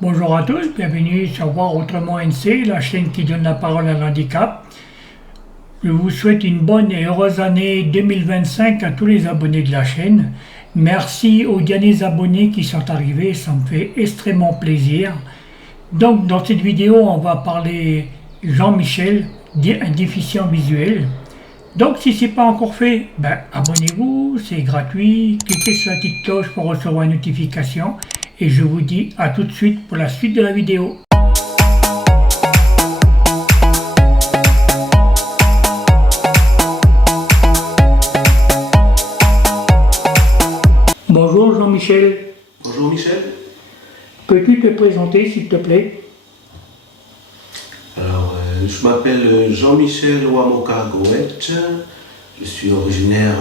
Bonjour à tous, bienvenue sur Voir Autrement NC, la chaîne qui donne la parole à l'handicap. Je vous souhaite une bonne et heureuse année 2025 à tous les abonnés de la chaîne. Merci aux derniers abonnés qui sont arrivés, ça me fait extrêmement plaisir. Donc dans cette vidéo, on va parler Jean-Michel, un déficient visuel. Donc si ce n'est pas encore fait, abonnez-vous, c'est gratuit, cliquez sur la petite cloche pour recevoir une notification. Et je vous dis à tout de suite pour la suite de la vidéo. Bonjour Jean-Michel. Bonjour Michel. Peux-tu te présenter s'il te plaît? Alors, je m'appelle Jean-Michel Wamoka Gowetch. Je suis originaire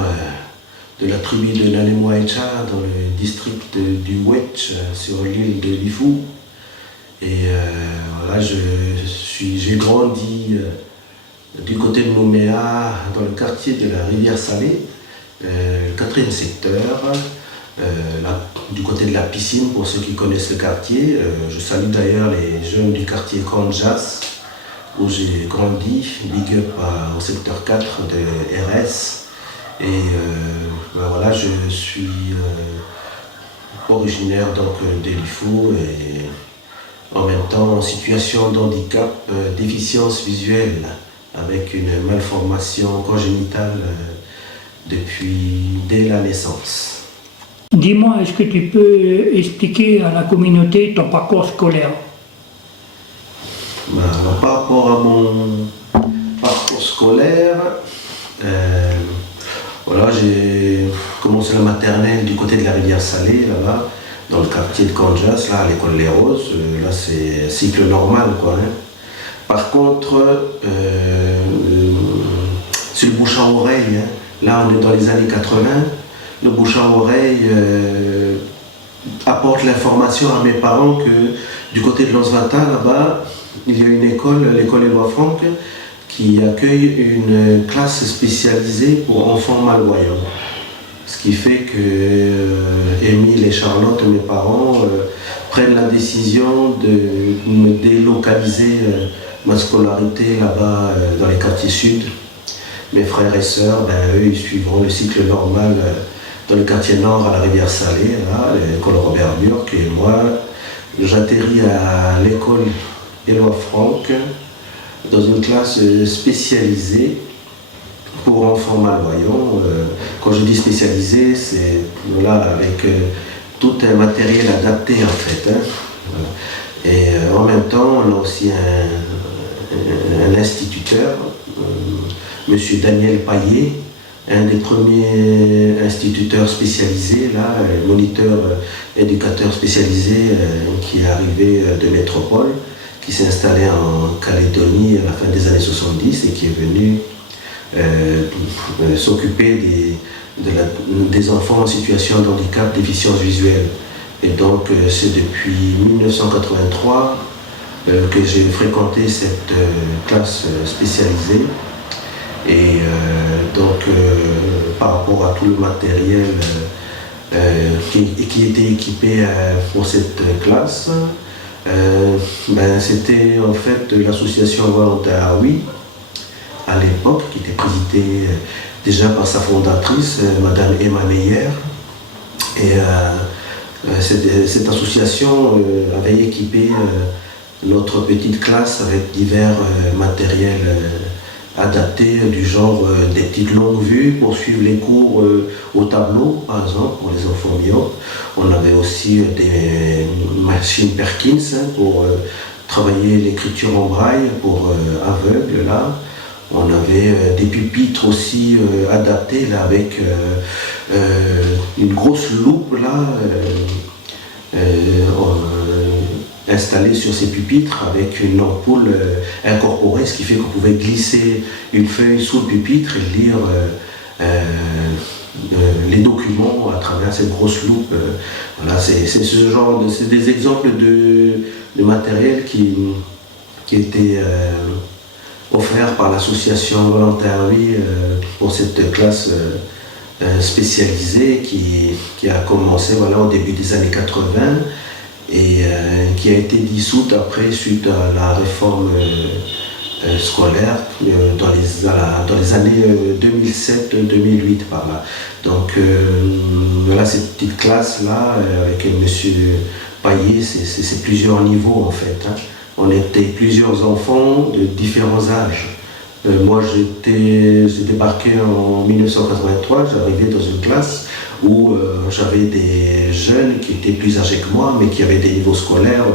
de la tribu de Nanemwaecha dans le district du Wetch sur l'île de Lifou. Et voilà, j'ai grandi du côté de Nouméa dans le quartier de la Rivière Salée, le 4e secteur, du côté de la piscine pour ceux qui connaissent le quartier. Je salue d'ailleurs les jeunes du quartier Konjas où j'ai grandi, big up au secteur 4 de RS. Et voilà, je suis originaire donc d'Elifou et en même temps en situation de handicap, déficience visuelle avec une malformation congénitale dès la naissance. Dis-moi, est-ce que tu peux expliquer à la communauté ton parcours scolaire? Par rapport à mon parcours scolaire, voilà, j'ai commencé la maternelle du côté de la Rivière Salée, là-bas, dans le quartier de Konjas, là, à l'école Les Roses. Là, c'est cycle normal, quoi. Hein. Par contre, c'est le bouche à oreille. Hein. Là, on est dans les années 80. Le bouche à oreille apporte l'information à mes parents que du côté de Lonsvata, là-bas, il y a une école, l'école Éloi Franck, qui accueille une classe spécialisée pour enfants malvoyants. Ce qui fait que Émile et Charlotte, mes parents, prennent la décision de me délocaliser ma scolarité là-bas dans les quartiers sud. Mes frères et sœurs, eux, ils suivront le cycle normal dans le quartier nord à la Rivière Salée, là, l'école Robert Burck, et moi, j'atterris à l'école Éloi Franck, dans une classe spécialisée pour enfants malvoyants. Quand je dis spécialisée, c'est voilà, avec tout un matériel adapté en fait. Hein. Voilà. Et en même temps, on a aussi un instituteur, monsieur Daniel Paillet, un des premiers instituteurs spécialisés, là, moniteur éducateur spécialisé qui est arrivé de métropole, qui s'est installé en Calédonie à la fin des années 70 et qui est venu s'occuper des enfants en situation de handicap, déficience visuelle. Et donc c'est depuis 1983 que j'ai fréquenté cette classe spécialisée. Et donc par rapport à tout le matériel qui était équipé pour cette classe, c'était en fait l'association volontaire Oui à l'époque qui était présidée déjà par sa fondatrice, Madame Emma Meyer. Et cette association avait équipé notre petite classe avec divers matériels adaptés du genre des petites longues vues pour suivre les cours au tableau, par exemple, pour les enfants myopes. On avait aussi des machines Perkins pour travailler l'écriture en braille pour aveugles, là. On avait des pupitres aussi adaptés, là, avec une grosse loupe, là, installée sur ces pupitres avec une ampoule incorporée, ce qui fait qu'on pouvait glisser une feuille sous le pupitre et lire les documents à travers cette grosse loupe. Voilà, c'est ce genre c'est des exemples de matériel qui étaient offerts par l'association Volontaire Oui pour cette classe spécialisée qui a commencé voilà, au début des années 80 et qui a été dissoute après suite à la réforme scolaire dans les années 2007-2008 par là. Donc voilà, cette petite classe-là, avec monsieur Paillet, c'est plusieurs niveaux en fait. Hein. On était plusieurs enfants de différents âges. Moi j'ai débarqué en 1983, j'arrivais dans une classe où j'avais des jeunes qui étaient plus âgés que moi, mais qui avaient des niveaux scolaires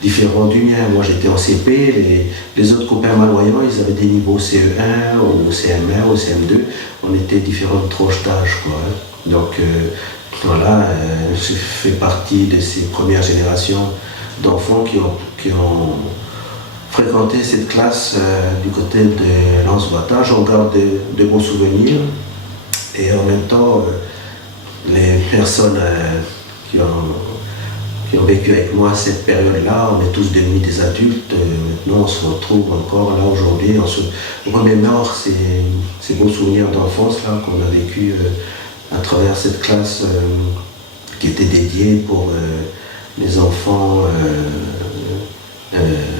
différents du mien. Moi j'étais en CP, les autres copains malvoyants, ils avaient des niveaux CE1 ou CM1 ou CM2. On était différentes tranches d'âge, quoi. Hein. Donc voilà, je fais partie de ces premières générations d'enfants qui ont fréquenté cette classe du côté de Lens-Ouattara. J'en garde de beaux souvenirs, et en même temps les personnes qui ont vécu avec moi cette période-là, on est tous devenus des adultes. Maintenant, on se retrouve encore là aujourd'hui, on se remémore ces beaux souvenirs d'enfance là qu'on a vécu à travers cette classe qui était dédiée pour les enfants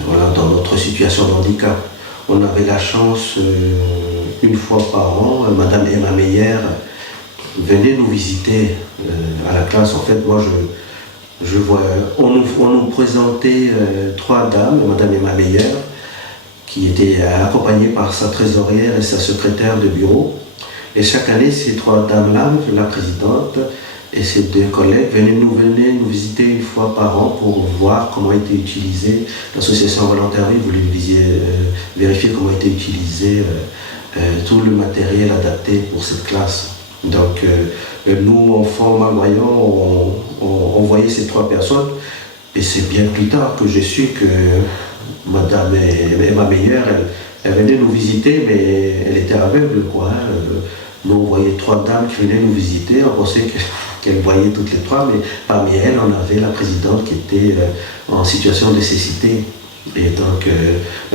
voilà, dans notre situation de handicap. On avait la chance, une fois par an, Madame Emma Meyer venait nous visiter à la classe. En fait, moi, on nous présentait trois dames, Madame Emma Meyer, qui était accompagnée par sa trésorière et sa secrétaire de bureau. Et chaque année, ces trois dames-là, la présidente et ses deux collègues, venaient nous visiter une fois par an pour voir comment était utilisée l'association Volontaire Vie. Vous voulez vérifier comment était utilisé tout le matériel adapté pour cette classe. Donc nous, enfants malvoyants, on voyait ces trois personnes, et c'est bien plus tard que j'ai su que Madame Emma Meyer, elle venait nous visiter, mais elle était aveugle, quoi. Hein. Nous, on voyait trois dames qui venaient nous visiter, on pensait qu'elle voyait toutes les trois, mais parmi elles, on avait la présidente qui était en situation de cécité. Et donc,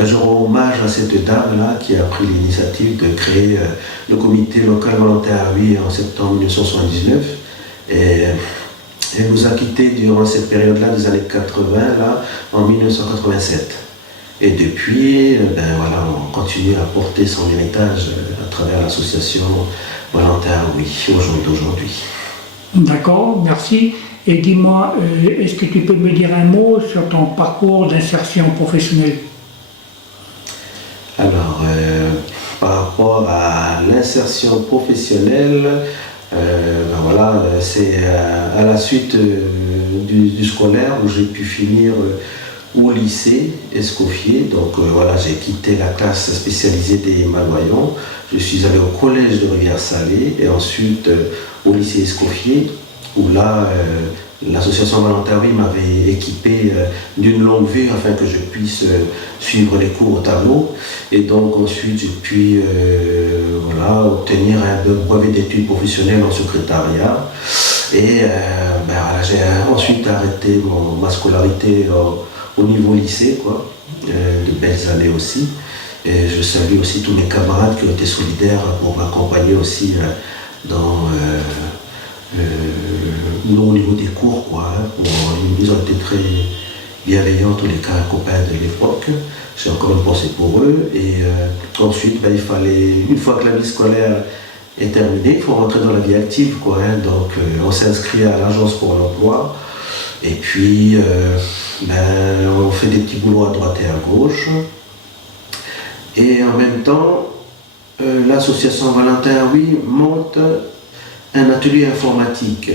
je rends hommage à cette dame-là qui a pris l'initiative de créer le comité local Volontaire à Vie en septembre 1979. Et elle nous a quittés durant cette période-là des années 80, là, en 1987. Et depuis, voilà, on continue à porter son héritage à travers l'association Volontaire à Vie aujourd'hui. D'accord, merci. Et dis-moi, est-ce que tu peux me dire un mot sur ton parcours d'insertion professionnelle? Alors, par rapport à l'insertion professionnelle, voilà, c'est à la suite du scolaire où j'ai pu finir au lycée Escoffier. Donc voilà, j'ai quitté la classe spécialisée des malvoyants. Je suis allé au collège de Rivière-Salée et ensuite au lycée Escoffier, où là, l'association Volontaire Vie m'avait équipé d'une longue vue afin que je puisse suivre les cours au tableau. Et donc ensuite, j'ai pu voilà, obtenir un brevet d'études professionnelles en secrétariat. Et voilà, j'ai ensuite arrêté ma scolarité au niveau lycée, quoi, de belles années aussi. Et je salue aussi tous mes camarades qui ont été solidaires pour m'accompagner aussi au niveau des cours, quoi. Hein. Ils ont été très bienveillants, tous les copains de l'époque. J'ai encore une pensée pour eux. Et ensuite, il fallait, une fois que la vie scolaire est terminée, il faut rentrer dans la vie active, quoi. Hein. Donc on s'est inscrit à l'agence pour l'emploi. Et puis on fait des petits boulots à droite et à gauche. Et en même temps, l'association Volontaire Oui monte un atelier informatique.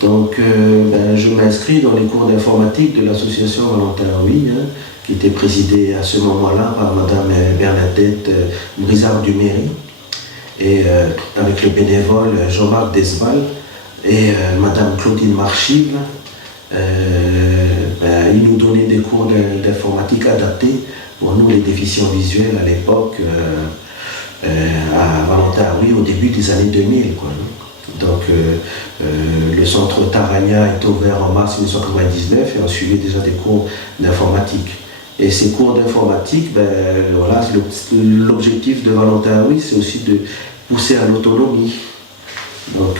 Donc je m'inscris dans les cours d'informatique de l'association Volontaire Oui, hein, qui était présidée à ce moment-là par Madame Bernadette Brizard-Duméry, et avec le bénévole Jean-Marc Desval et Madame Claudine Marchive. Ils nous donnaient des cours d'informatique adaptés pour nous, les déficients visuels, à l'époque, à Volontaire Oui, au début des années 2000, quoi. Donc le centre Tarania est ouvert en mars 1999 et on suivait déjà des cours d'informatique. Et ces cours d'informatique, voilà, l'objectif de Volontaire Oui, c'est aussi de pousser à l'autonomie. Donc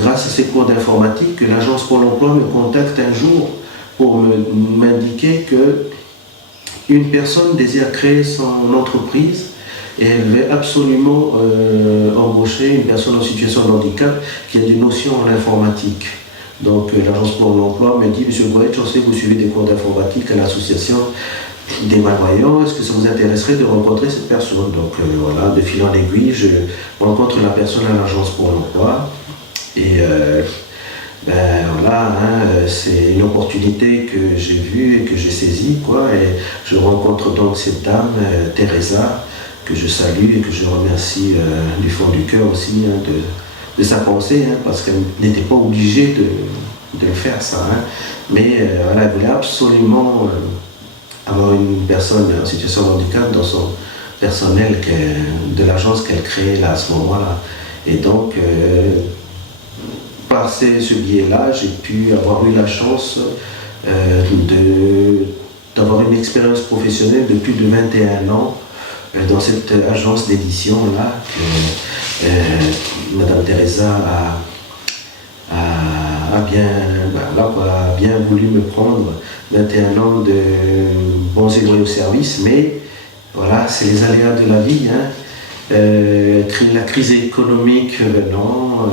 grâce à ces cours d'informatique, l'agence pour l'emploi me contacte un jour pour m'indiquer que une personne désire créer son entreprise et elle veut absolument embaucher une personne en situation de handicap qui a des notions en informatique. Donc l'Agence pour l'emploi me dit, Monsieur Goethe, je sais que vous suivez des cours d'informatique à l'association des malvoyants, est-ce que ça vous intéresserait de rencontrer cette personne? Donc voilà, de fil en aiguille, je rencontre la personne à l'Agence pour l'emploi et ben voilà, hein, c'est une opportunité que j'ai vue et que j'ai saisie, quoi, et je rencontre donc cette dame, Teresa, que je salue et que je remercie du fond du cœur aussi hein, de sa pensée, hein, parce qu'elle n'était pas obligée de faire ça, hein, mais elle voulait absolument avoir une personne en situation de handicap dans son personnel de l'agence qu'elle créait là, à ce moment-là. Et donc, par ce biais-là, j'ai pu avoir eu la chance d'avoir une expérience professionnelle de plus de 21 ans dans cette agence d'édition-là que Madame Teresa a bien voulu me prendre. 21 ans de bons et loyaux services, mais voilà, c'est les aléas de la vie. Hein. La crise économique venant,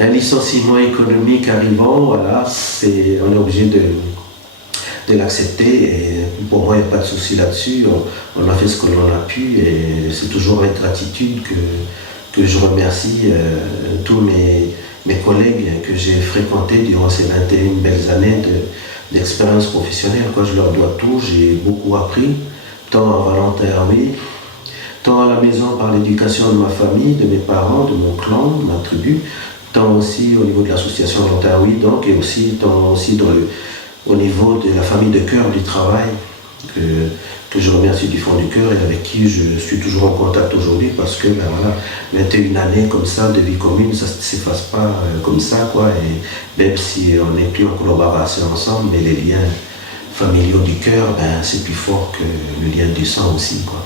un licenciement économique arrivant, voilà, on est obligé de l'accepter et pour moi il n'y a pas de souci là-dessus, on a fait ce que l'on a pu et c'est toujours avec gratitude que je remercie tous mes collègues que j'ai fréquentés durant ces 21 belles années d'expérience professionnelle. Quoi, je leur dois tout, j'ai beaucoup appris, tant à Valentin-Hervé, tant à la maison par l'éducation de ma famille, de mes parents, de mon clan, de ma tribu, tant aussi au niveau de l'association Valentin-Hervé, donc, et aussi tant aussi au niveau de la famille de cœur du travail, que je remercie du fond du cœur et avec qui je suis toujours en contact aujourd'hui parce que ben voilà, 21 années comme ça de vie commune, ça ne s'efface pas comme ça, quoi, et même si on n'est plus en collaboration ensemble, mais les liens familiaux du cœur, ben, c'est plus fort que le lien du sang aussi, quoi.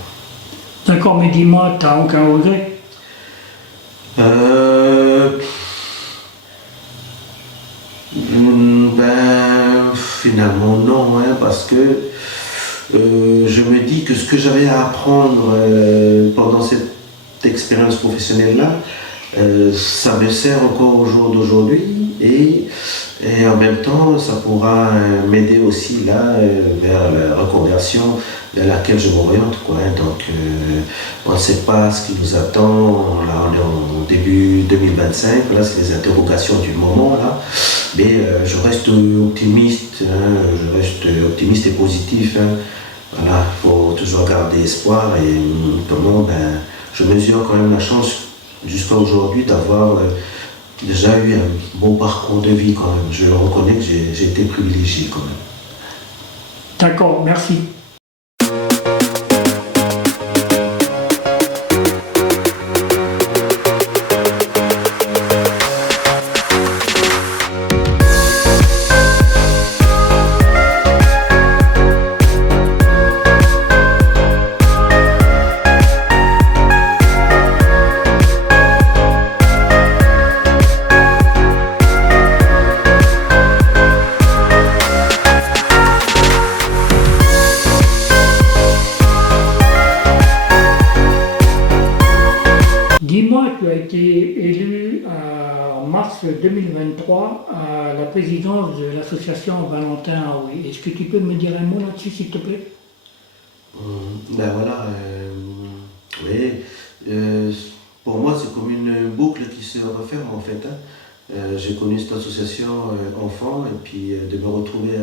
D'accord, mais dis-moi, tu n'as aucun regret? Ben, finalement non, hein, parce que je me dis que ce que j'avais à apprendre pendant cette expérience professionnelle-là, ça me sert encore au jour d'aujourd'hui et en même temps, ça pourra m'aider aussi là vers la reconversion vers laquelle je m'oriente, quoi, hein. Donc, on ne sait pas ce qui nous attend. Là, on est en début 2025. Là, c'est les interrogations du moment là. Mais je reste optimiste. Hein, je reste optimiste et positif. Hein. Voilà, il faut toujours garder espoir et comment, ben, je mesure quand même la chance jusqu'à aujourd'hui d'avoir déjà eu un bon parcours de vie quand même. Je reconnais que j'ai été privilégié quand même. D'accord, merci. Dis-moi, tu as été élu en mars 2023 à la présidence de l'association Valentin Aoui. Est-ce que tu peux me dire un mot là-dessus, s'il te plaît? Ben voilà, oui, pour moi c'est comme une boucle qui se referme en fait. Hein. J'ai connu cette association enfant et puis de me retrouver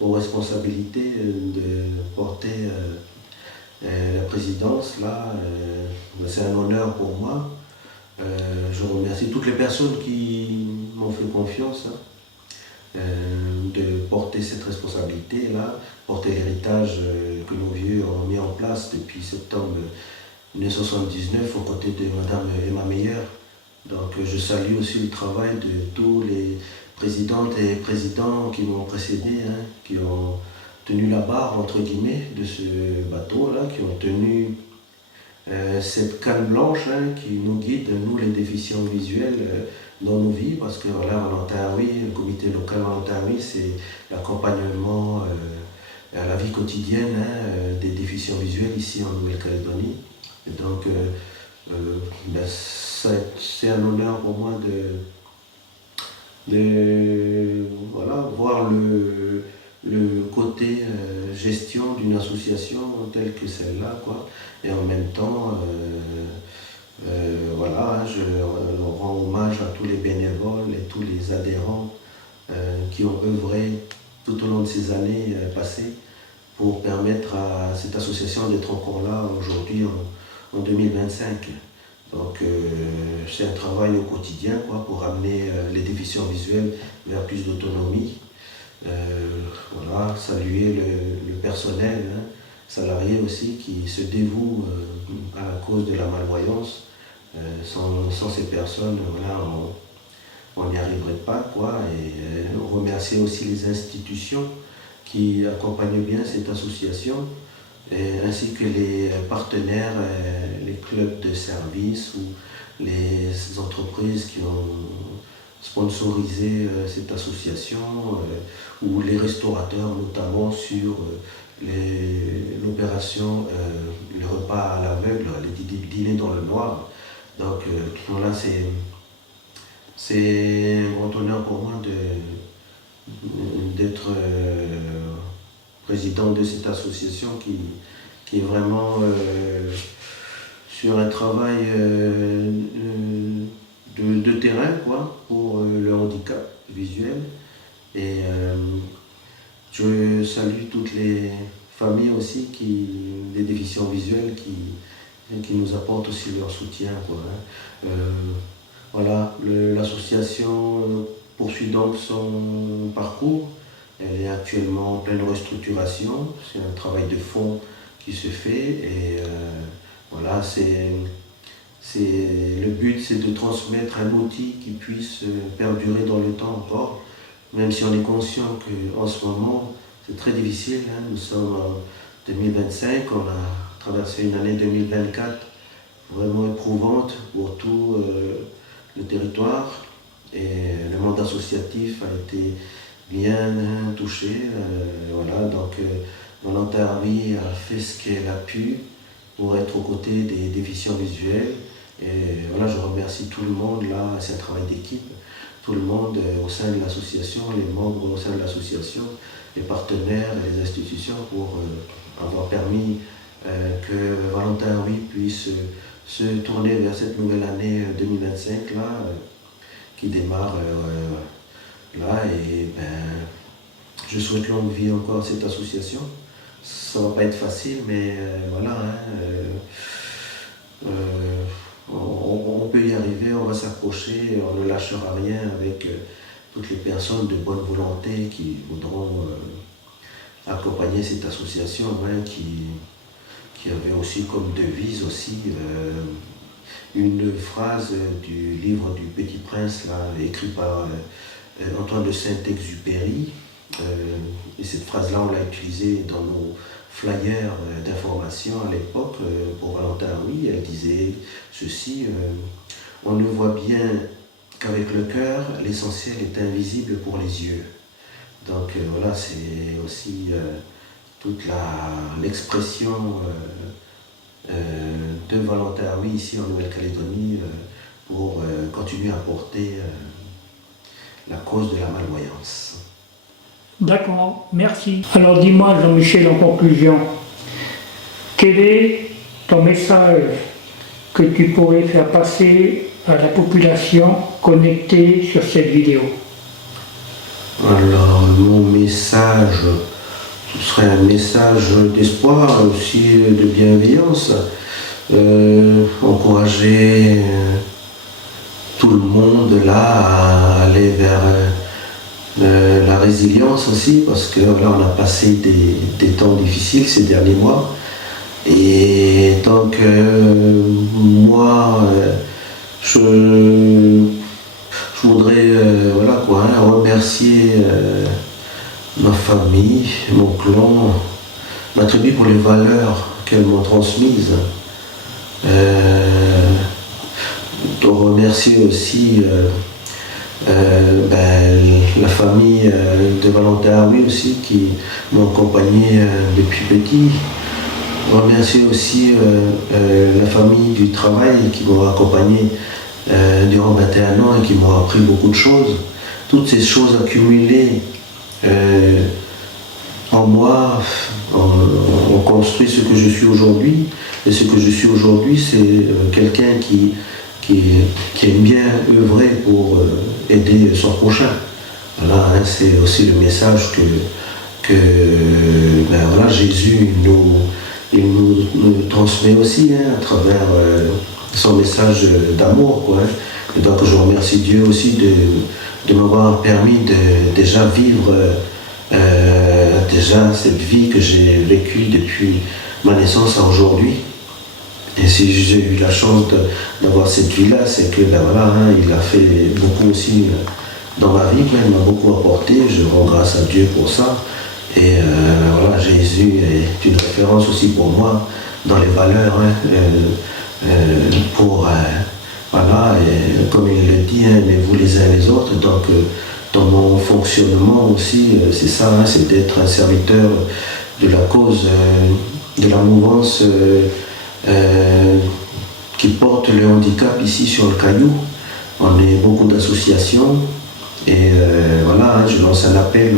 aux responsabilités de porter la présidence là, c'est un honneur pour moi. Je remercie toutes les personnes qui m'ont fait confiance. Hein. De porter cette responsabilité-là, porter l'héritage que nos vieux ont mis en place depuis septembre 1979 aux côtés de Madame Emma Meyer. Donc je salue aussi le travail de tous les présidentes et présidents qui m'ont précédé, hein, qui ont tenu la barre entre guillemets de ce bateau-là, qui ont tenu cette canne blanche qui nous guide, nous les déficients visuels, dans nos vies, parce que voilà, Volontaire le comité local Volontaire c'est l'accompagnement à la vie quotidienne des déficients visuels ici en Nouvelle-Calédonie. Et donc, c'est un honneur pour moi de voilà, voir le côté gestion d'une association telle que celle-là, quoi. Et en même temps, voilà, je rends hommage à tous les bénévoles et tous les adhérents qui ont œuvré tout au long de ces années passées pour permettre à cette association d'être encore là aujourd'hui en 2025. Donc c'est un travail au quotidien, quoi, pour amener les déficients visuels vers plus d'autonomie. Voilà, saluer le personnel, salarié aussi, qui se dévoue à la cause de la malvoyance. Sans ces personnes, voilà, on n'y arriverait pas, quoi. Et remercier aussi les institutions qui accompagnent bien cette association, ainsi que les partenaires, les clubs de service ou les entreprises qui ont sponsorisé cette association, ou les restaurateurs notamment sur l'opération le repas à l'aveugle, les dîners dans le noir. Donc voilà, c'est un grand honneur pour moi d'être président de cette association qui est vraiment sur un travail de terrain, quoi, pour le handicap visuel. Et je salue toutes les familles aussi, des déficients visuels qui nous apportent aussi leur soutien, quoi. Voilà, l'association poursuit donc son parcours. Elle est actuellement en pleine restructuration. C'est un travail de fond qui se fait. Et voilà, le but, c'est de transmettre un outil qui puisse perdurer dans le temps encore. Même si on est conscient qu'en ce moment, c'est très difficile. Nous sommes en 2025, on a traversé une année 2024 vraiment éprouvante pour tout le territoire. Et le monde associatif a été bien touché. Voilà, donc Volontaire a fait ce qu'elle a pu pour être aux côtés des déficients visuels. Et voilà, je remercie tout le monde là, c'est un travail d'équipe, tout le monde au sein de l'association, les membres au sein de l'association, les partenaires, les institutions pour avoir permis que Volontaire puisse se tourner vers cette nouvelle année 2025 là, qui démarre là. Et je souhaite longue vie encore à cette association. Ça ne va pas être facile, mais voilà, on peut y arriver, on va s'approcher, on ne lâchera rien avec toutes les personnes de bonne volonté qui voudront accompagner cette association, qui avait aussi comme devise aussi une phrase du livre du Petit Prince, là, écrit par Antoine de Saint-Exupéry. Et cette phrase-là, on l'a utilisée dans nos flyers d'information à l'époque pour Volontaire. Elle disait ceci, on ne voit bien qu'avec le cœur, l'essentiel est invisible pour les yeux. Donc voilà, c'est aussi toute l'expression de Volontaire ici en Nouvelle-Calédonie pour continuer à porter la cause de la malvoyance. D'accord, merci. Alors dis-moi, Jean-Michel, en conclusion, quel est ton message que tu pourrais faire passer à la population connectée sur cette vidéo? Alors, mon message, ce serait un message d'espoir, aussi de bienveillance. Encourager tout le monde là à aller vers la résilience aussi, parce que là on a passé des temps difficiles ces derniers mois. Et donc moi je voudrais voilà quoi, remercier ma famille, mon clan, ma tribu pour les valeurs qu'elles m'ont transmises. Je remercie aussi la famille de Valentin Aoui aussi qui m'ont accompagné depuis petit. Je remercie aussi la famille du travail qui m'ont accompagné durant 21 ans et qui m'ont appris beaucoup de choses. Toutes ces choses accumulées en moi ont construit ce que je suis aujourd'hui. Et ce que je suis aujourd'hui, c'est quelqu'un qui aime bien œuvrer pour aider son prochain. Voilà, hein, c'est aussi le message que Jésus nous transmet aussi à travers son message d'amour. Et donc je remercie Dieu aussi de m'avoir permis de déjà vivre cette vie que j'ai vécue depuis ma naissance à aujourd'hui. Et si j'ai eu la chance d'avoir cette vie-là, c'est que il a fait beaucoup aussi dans ma vie, il m'a beaucoup apporté, je rends grâce à Dieu pour ça. Et Jésus est une référence aussi pour moi dans les valeurs, et comme il le dit, aimez-vous les uns les autres. Donc dans mon fonctionnement aussi, c'est ça, c'est d'être un serviteur de la cause, de la mouvance qui porte le handicap ici sur le Caillou. On est beaucoup d'associations et je lance un appel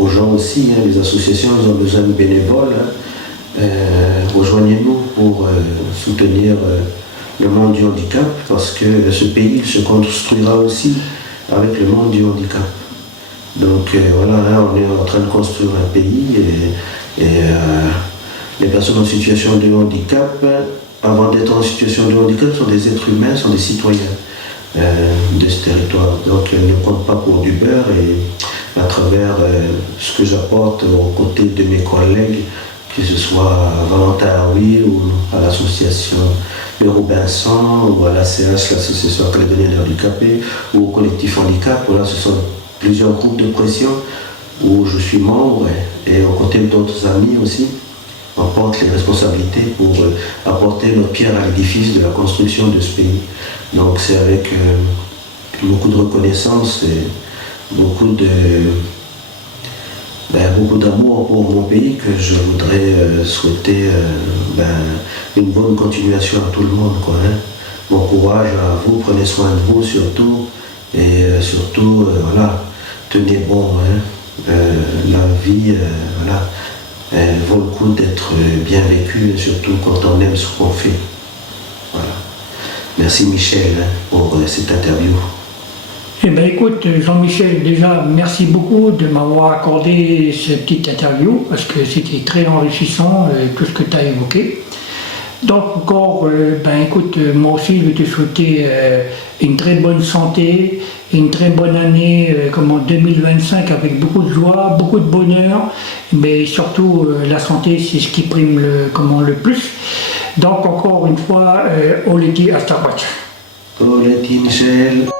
aux gens aussi, les associations ont besoin de bénévoles. Rejoignez-nous pour soutenir le monde du handicap parce que ce pays se construira aussi avec le monde du handicap. Donc on est en train de construire un pays et les personnes en situation de handicap, avant d'être en situation de handicap, sont des êtres humains, sont des citoyens de ce territoire. Donc elles ne comptent pas pour du beurre et à travers ce que j'apporte aux côtés de mes collègues, que ce soit à Valentin Aoui ou à l'association Le Robinson ou à l'ACH, l'association calédonienne des handicapés, ou au collectif handicap. Voilà, ce sont plusieurs groupes de pression où je suis membre et aux côtés d'autres amis aussi. On porte les responsabilités pour apporter notre pierre à l'édifice de la construction de ce pays. Donc c'est avec beaucoup de reconnaissance et beaucoup d'amour pour mon pays que je voudrais souhaiter une bonne continuation à tout le monde. Bon courage à vous, prenez soin de vous surtout, et surtout tenez bon. La vie elle vaut le coup d'être bien vécue, surtout quand on aime ce qu'on fait. Voilà. Merci Michel pour cette interview. Eh bien écoute Jean-Michel, déjà merci beaucoup de m'avoir accordé cette petite interview parce que c'était très enrichissant tout ce que tu as évoqué. Donc encore, écoute, moi aussi je vais te souhaiter une très bonne santé, une très bonne année comme en 2025 avec beaucoup de joie, beaucoup de bonheur, mais surtout la santé c'est ce qui prime le plus. Donc encore une fois, Oleti Astarwatch. Oleti Michel.